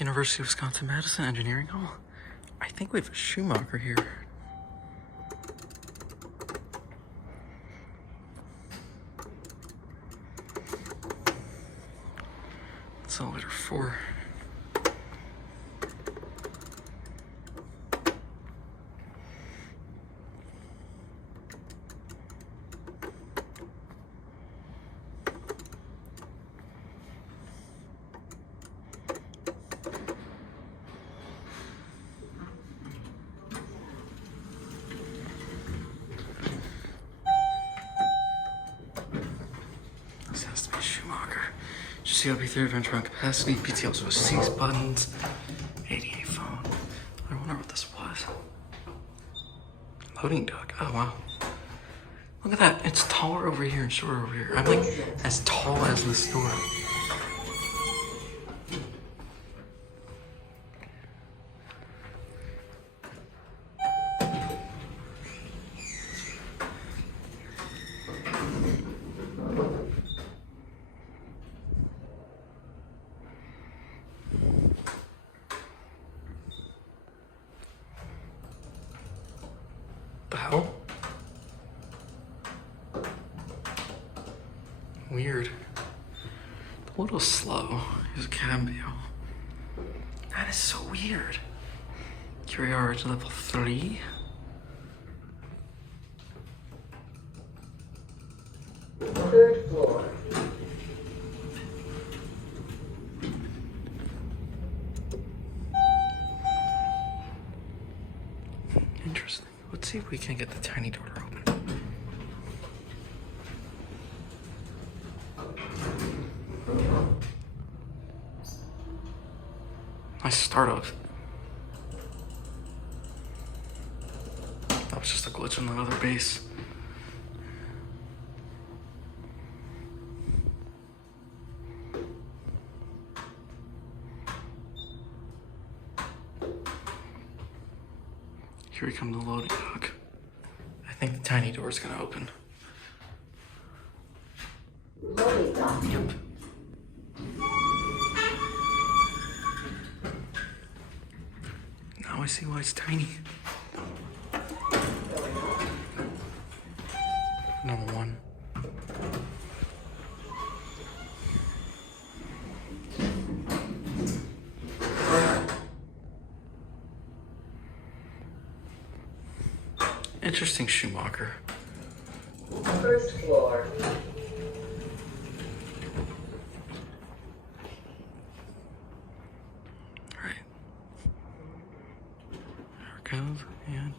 University of Wisconsin-Madison Engineering Hall. I think we have a Schumacher here. It's elevator 4. This has to be Schumacher. Just UW-3 venture on capacity. PT also has 6 buttons. 88 phone. I wonder what this was. Loading dock. Oh wow. Look at that. It's taller over here and shorter over here. I'm like as tall as the store. The hell? Weird. A little slow. Here's a cambio. That is so weird. Curiosity level 3. Third floor. Interesting. Let's see if we can get the tiny door open. Nice start off. That was just a glitch on the other base. Here we come to the loading dock. I think the tiny door is gonna open. Loading dock. Yep. Now I see why it's tiny. Number 1. Interesting Schumacher. First floor. Alright. There it goes, and